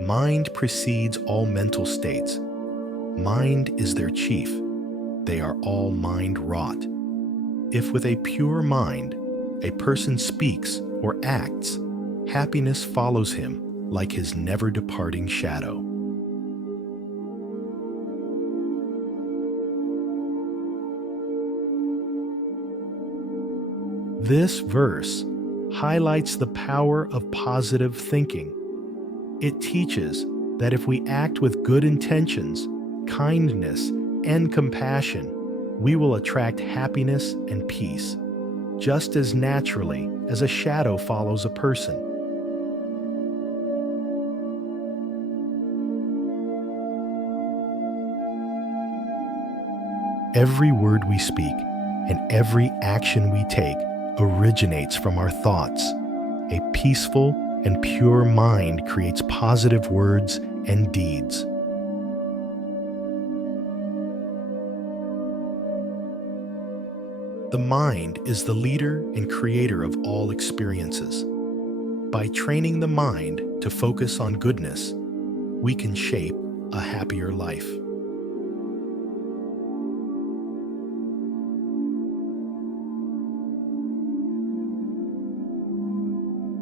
Mind precedes all mental states. Mind is their chief. They are all mind-wrought. If with a pure mind, a person speaks or acts, happiness follows him like his never-departing shadow. This verse highlights the power of positive thinking. It teaches that if we act with good intentions, kindness, and compassion, we will attract happiness and peace, just as naturally as a shadow follows a person. Every word we speak and every action we take originates from our thoughts. A peaceful and pure mind creates positive words and deeds. The mind is the leader and creator of all experiences. By training the mind to focus on goodness, we can shape a happier life.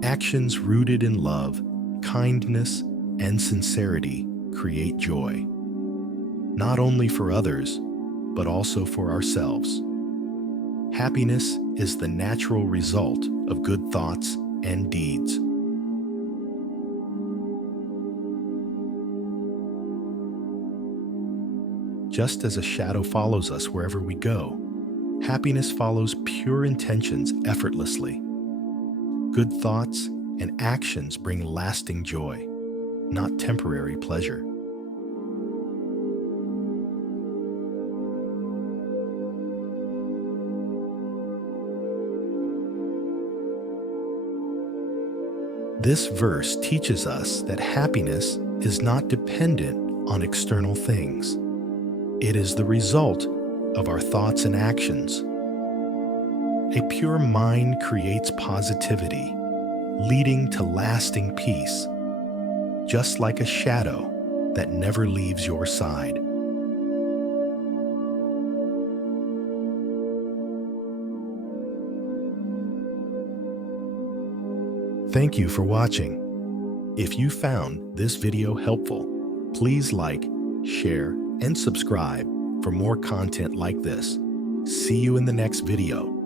Actions rooted in love, kindness, and sincerity create joy, not only for others, but also for ourselves. Happiness is the natural result of good thoughts and deeds. Just as a shadow follows us wherever we go, happiness follows pure intentions effortlessly. Good thoughts and actions bring lasting joy, not temporary pleasure. This verse teaches us that happiness is not dependent on external things. It is the result of our thoughts and actions. A pure mind creates positivity, leading to lasting peace, just like a shadow that never leaves your side. Thank you for watching. If you found this video helpful, please like, share, and subscribe for more content like this. See you in the next video.